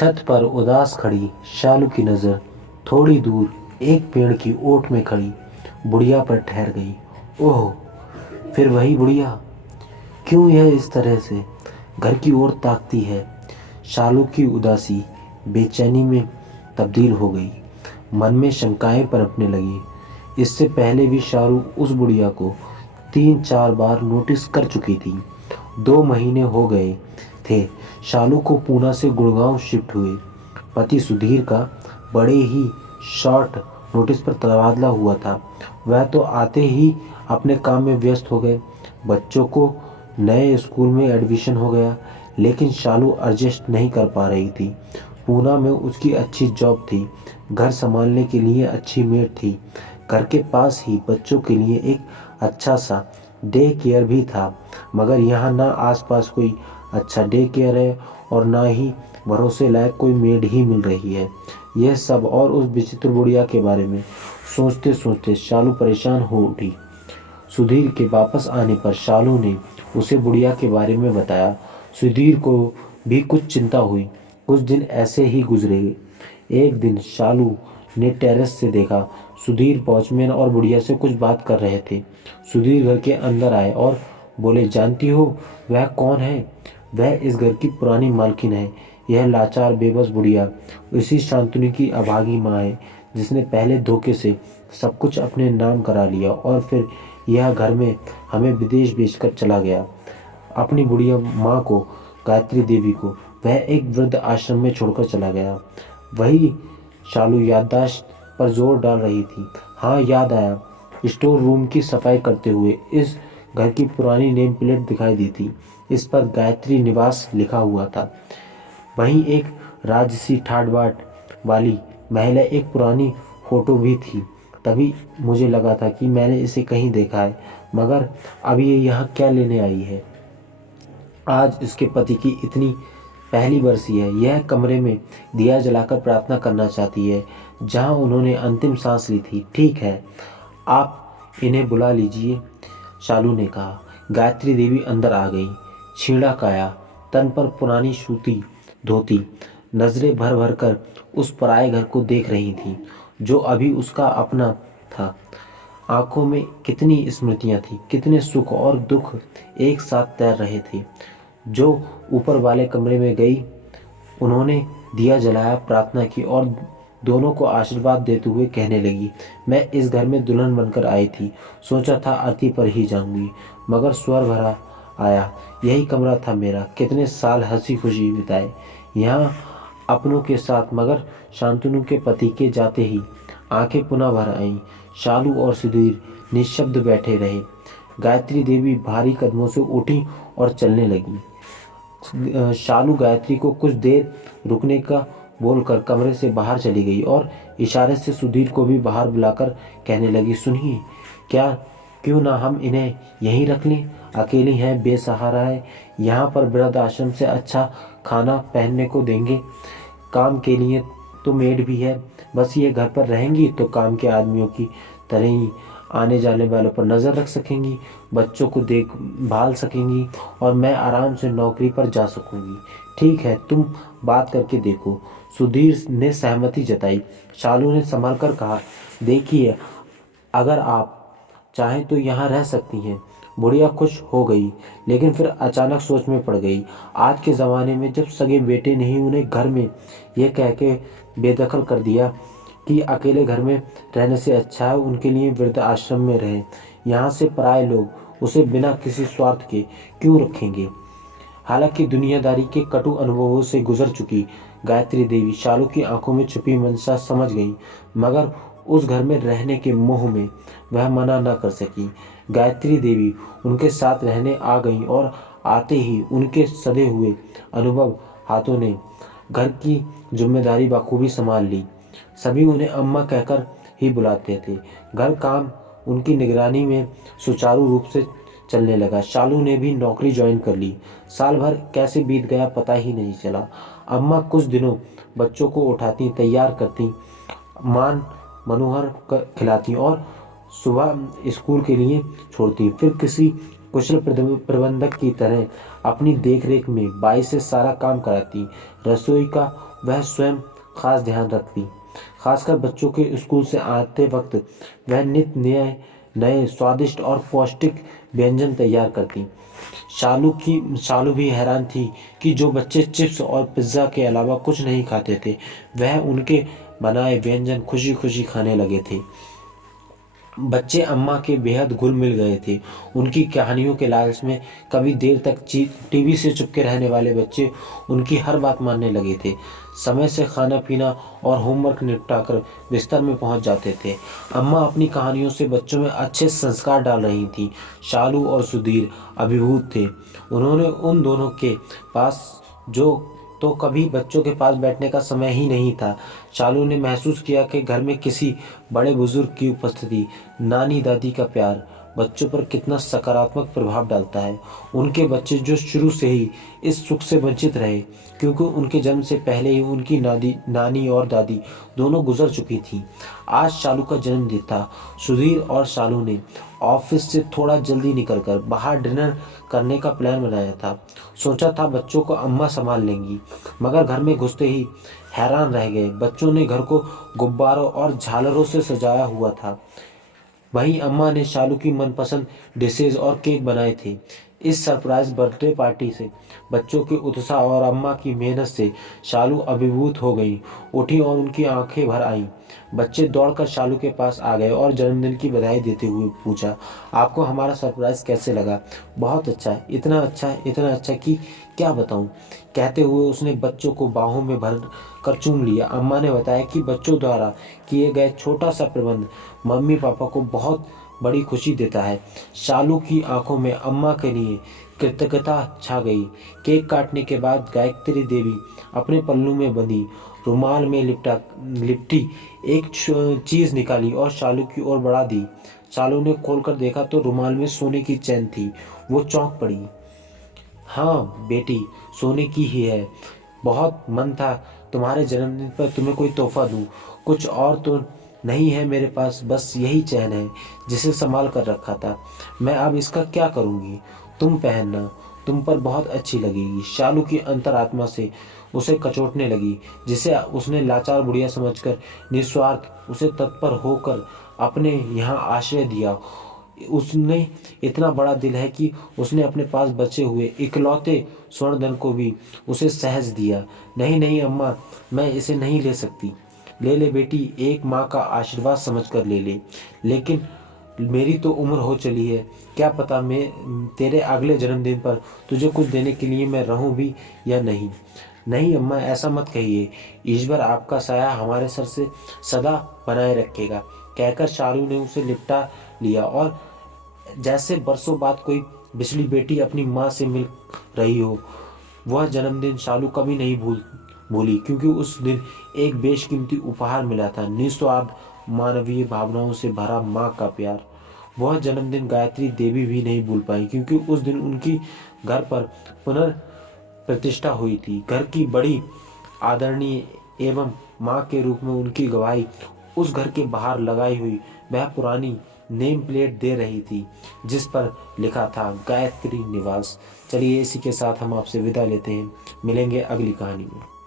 छत पर उदास खड़ी शालू की नज़र थोड़ी दूर एक पेड़ की ओट में खड़ी बुढ़िया पर ठहर गई। ओह, फिर वही बुढ़िया। क्यों यह इस तरह से घर की ओर ताकती है? शालू की उदासी बेचैनी में तब्दील हो गई। मन में शंकाएं पनपने लगी। इससे पहले भी शालू उस बुढ़िया को 3-4 बार नोटिस कर चुकी थी। 2 महीने हो गए थे शालू को पूना से गुड़गांव शिफ्ट हुए। पति सुधीर का बड़े ही शॉर्ट नोटिस पर तबादला हुआ था। वह तो आते ही अपने काम में व्यस्त हो गए। बच्चों को नए स्कूल में एडमिशन हो गया, लेकिन शालू एडजस्ट नहीं कर पा रही थी। पूना में उसकी अच्छी जॉब थी, घर संभालने के लिए अच्छी मेड थी, घर के पास ही बच्चों के लिए एक अच्छा सा डे केयर भी था, मगर यहाँ ना आसपास कोई अच्छा डे केयर है और ना ही भरोसे लायक कोई मेड ही मिल रही है। यह सब और उस विचित्र बुढ़िया के बारे में सोचते सोचते शालू परेशान हो उठी। सुधीर के वापस आने पर शालू ने उसे बुढ़िया के बारे में बताया। सुधीर को भी कुछ चिंता हुई। कुछ दिन ऐसे ही गुजरे। एक दिन शालू ने टेरेस से देखा सुधीर वॉचमैन और बुढ़िया से कुछ बात कर रहे थे। सुधीर घर के अंदर आए और बोले, जानती हो वह कौन है? वह इस घर की पुरानी मालकिन है। यह लाचार बेबस बुढ़िया इसी शांतनु की अभागी माँ है, जिसने पहले धोखे से सब कुछ अपने नाम करा लिया और फिर यह घर में हमें विदेश भेजकर चला गया। अपनी बुढ़िया माँ को, गायत्री देवी को, वह एक वृद्ध आश्रम में छोड़कर चला गया। वही शालू याददाश्त पर जोर डाल रही थी। हाँ, याद आया। स्टोर रूम की सफाई करते हुए इस घर की पुरानी नेम प्लेट दिखाई दी थी। इस पर गायत्री निवास लिखा हुआ था। वहीं एक राजसी ठाट बाट वाली महिला एक पुरानी फोटो भी थी। तभी मुझे लगा था कि मैंने इसे कहीं देखा है, मगर अब ये यहाँ क्या लेने आई है? आज इसके पति की इतनी पहली बरसी है। यह कमरे में दिया जलाकर प्रार्थना करना चाहती है, जहाँ उन्होंने अंतिम सांस ली थी। ठीक है, आप इन्हें बुला लीजिए, शालू ने कहा। गायत्री देवी अंदर आ गई। छीड़ा काया, तन पर पुरानी सूती धोती, नजरें भर भर कर उस पराये घर को देख रही थी जो अभी उसका अपना था। आंखों में कितनी स्मृतियां थी, कितने सुख और दुख एक साथ तैर रहे थे। जो ऊपर वाले कमरे में गई, उन्होंने दिया जलाया, प्रार्थना की और दोनों को आशीर्वाद देते हुए कहने लगी, मैं इस घर में दुल्हन बनकर आई थी। सोचा था अर्थी पर ही जाऊंगी, मगर स्वर भरा आया। यही कमरा था मेरा। कितने साल हंसी खुशी बिताए यहाँ अपनों के साथ, मगर शांतनु के पति के जाते ही आंखें पुनः भर आईं। शालू और सुधीर निशब्द बैठे रहे। गायत्री देवी भारी कदमों से उठी और चलने लगी। शालू गायत्री को कुछ देर रुकने का बोलकर कमरे से बाहर चली गई और इशारे से सुधीर को भी बाहर बुलाकर कहने लगी, सुनिए, क्यों ना हम इन्हें यहीं रख लें? अकेली हैं, बेसहारा है। यहाँ पर वृद्ध आश्रम से अच्छा खाना पहनने को देंगे, काम के लिए तो मेड भी है। बस ये घर पर रहेंगी तो काम के आदमियों की तरह ही आने जाने वालों पर नज़र रख सकेंगी, बच्चों को देखभाल सकेंगी और मैं आराम से नौकरी पर जा सकूंगी। ठीक है, तुम बात करके देखो। सुधीर ने सहमति जताई। शालू ने संभल कर कहा, देखिए, अगर आप चाहें तो यहाँ रह सकती हैं। बुढ़िया खुश हो गई, लेकिन फिर अचानक सोच में पड़ गई। आज के ज़माने में जब सगे बेटे ने ही उन्हें घर में यह कह के बेदखल कर दिया कि अकेले घर में रहने से अच्छा है उनके लिए वृद्ध आश्रम में रहें, यहाँ से पराए लोग उसे बिना किसी स्वार्थ के क्यों रखेंगे? हालांकि दुनियादारी के कटु अनुभवों से गुजर चुकी गायत्री देवी शालू की आंखों में छुपी मंशा समझ गई, मगर उस घर में रहने के मोह में वह मना न कर सकी। गायत्री देवी उनके साथ रहने आ गई और आते ही उनके सधे हुए अनुभव हाथों ने घर की जिम्मेदारी बखूबी संभाल ली। सभी उन्हें अम्मा कहकर ही बुलाते थे। घर काम उनकी निगरानी में सुचारू रूप से चलने लगा। शालू ने भी नौकरी ज्वाइन कर ली। साल भर कैसे बीत गया पता ही नहीं चला। अम्मा कुछ दिनों बच्चों को उठाती, तैयार करती, मान मनोहर खिलाती और सुबह स्कूल के लिए छोड़ती। फिर किसी कुशल प्रबंधक की तरह अपनी देखरेख में बाई से सारा काम कराती। रसोई का वह स्वयं खास ध्यान रखती। खासकर बच्चों के स्कूल से आते वक्त वह नित नए नए स्वादिष्ट और पौष्टिक व्यंजन तैयार करती। शालू भी हैरान थी कि जो बच्चे चिप्स और पिज्ज़ा के अलावा कुछ नहीं खाते थे, वह उनके बनाए व्यंजन खुशी खुशी खाने लगे थे। बच्चे अम्मा के बेहद घुल मिल गए थे। उनकी कहानियों के लालच में कभी देर तक टीवी से चुपके रहने वाले बच्चे उनकी हर बात मानने लगे थे। समय से खाना पीना और होमवर्क निपटाकर बिस्तर में पहुंच जाते थे। अम्मा अपनी कहानियों से बच्चों में अच्छे संस्कार डाल रही थीं। शालू और सुधीर अभिभूत थे। उन्होंने उन दोनों के पास जो तो कभी बच्चों के पास बैठने का समय ही नहीं था। शालू ने महसूस किया कि घर में किसी बड़े बुजुर्ग की उपस्थिति, नानी दादी का प्यार बच्चों पर कितना सकारात्मक प्रभाव डालता है। उनके बच्चे जो शुरू से ही इस सुख से वंचित रहे, क्योंकि उनके जन्म से पहले ही उनकी नानी और दादी दोनों गुजर चुकी थीं। आज शालू का जन्मदिन था। सुधीर और शालू ने ऑफिस से थोड़ा जल्दी निकलकर बाहर डिनर करने का प्लान बनाया था। सोचा था बच्चों को अम्मा संभाल लेंगी, मगर घर में घुसते ही हैरान रह गए। बच्चों ने घर को गुब्बारों और झालरों से सजाया हुआ था। वहीं अम्मा ने शालू की मनपसंद डिशेज और केक बनाए थे। इस सरप्राइज बर्थडे पार्टी से बच्चों के उत्साह और अम्मा की मेहनत से शालू अभिभूत हो गई। उठी और उनकी आंखें भर आईं। बच्चे दौड़कर शालू के पास आ गए और जन्मदिन की बधाई देते हुए पूछा, आपको हमारा सरप्राइज कैसे लगा? बहुत अच्छा, इतना अच्छा कि क्या बताऊं। कहते हुए उसने बच्चों को बाहों में भर कर चूम लिया। अम्मा ने बताया कि बच्चों द्वारा किए गए छोटा सा प्रबंध मम्मी पापा को बहुत बड़ी खुशी देता है। शालू की आंखों में अम्मा के लिए कृतज्ञता छा गई। केक काटने के बाद गायत्री देवी अपने पल्लू में बंधी रुमाल में लिपटी एक चीज निकाली और शालू की ओर बढ़ा दी। शालू ने खोलकर देखा तो रुमाल में सोने की चैन थी। वो चौंक पड़ी। हाँ बेटी, सोने की ही है। बहुत मन था तुम्हारे जन्मदिन पर तुम्हें कोई तोहफा दूं। कुछ और तो नहीं है मेरे पास, बस यही चैन है जिसे संभाल कर रखा था। मैं अब इसका क्या करूंगी? तुम पहनना, तुम पर बहुत अच्छी लगेगी। शालू की अंतरात्मा से उसे कचोटने लगी, जिसे उसने लाचार बुढ़िया समझकर निस्वार्थ उसे तत्पर होकर अपने यहाँ आश्रय दिया। उसने इतना बड़ा दिल है कि उसने अपने पास बचे हुए इकलौते स्वर्ण धन को भी उसे सहज दिया। नहीं नहीं अम्मा, मैं इसे नहीं ले सकती। ले ले बेटी, एक माँ का आशीर्वाद समझकर ले ले। लेकिन मेरी तो उम्र हो चली है, क्या पता मैं तेरे अगले जन्मदिन पर तुझे कुछ देने के लिए मैं रहूं भी या नहीं। नहीं अम्मा, ऐसा मत कहिए। ईश्वर आपका साया हमारे सर से सदा बनाए रखेगा। कहकर शालू ने उसे लिपटा लिया और जैसे बरसों बाद कोई बिछड़ी बेटी अपनी माँ से मिल रही हो। वह जन्मदिन शालू कभी नहीं भूली, क्योंकि उस दिन एक बेशकीमती उपहार मिला था, निस्वार्थ मानवीय भावनाओं से भरा माँ का प्यार। वह जन्मदिन गायत्री देवी भी नहीं भूल पाई, क्योंकि उस दिन उनकी घर पर पुनर्प्रतिष्ठा हुई थी। घर की बड़ी आदरणीय एवं माँ के रूप में उनकी गवाही उस घर के बाहर लगाई हुई वह पुरानी नेम प्लेट दे रही थी, जिस पर लिखा था गायत्री निवास। चलिए इसी के साथ हम आपसे विदा लेते हैं। मिलेंगे अगली कहानी में।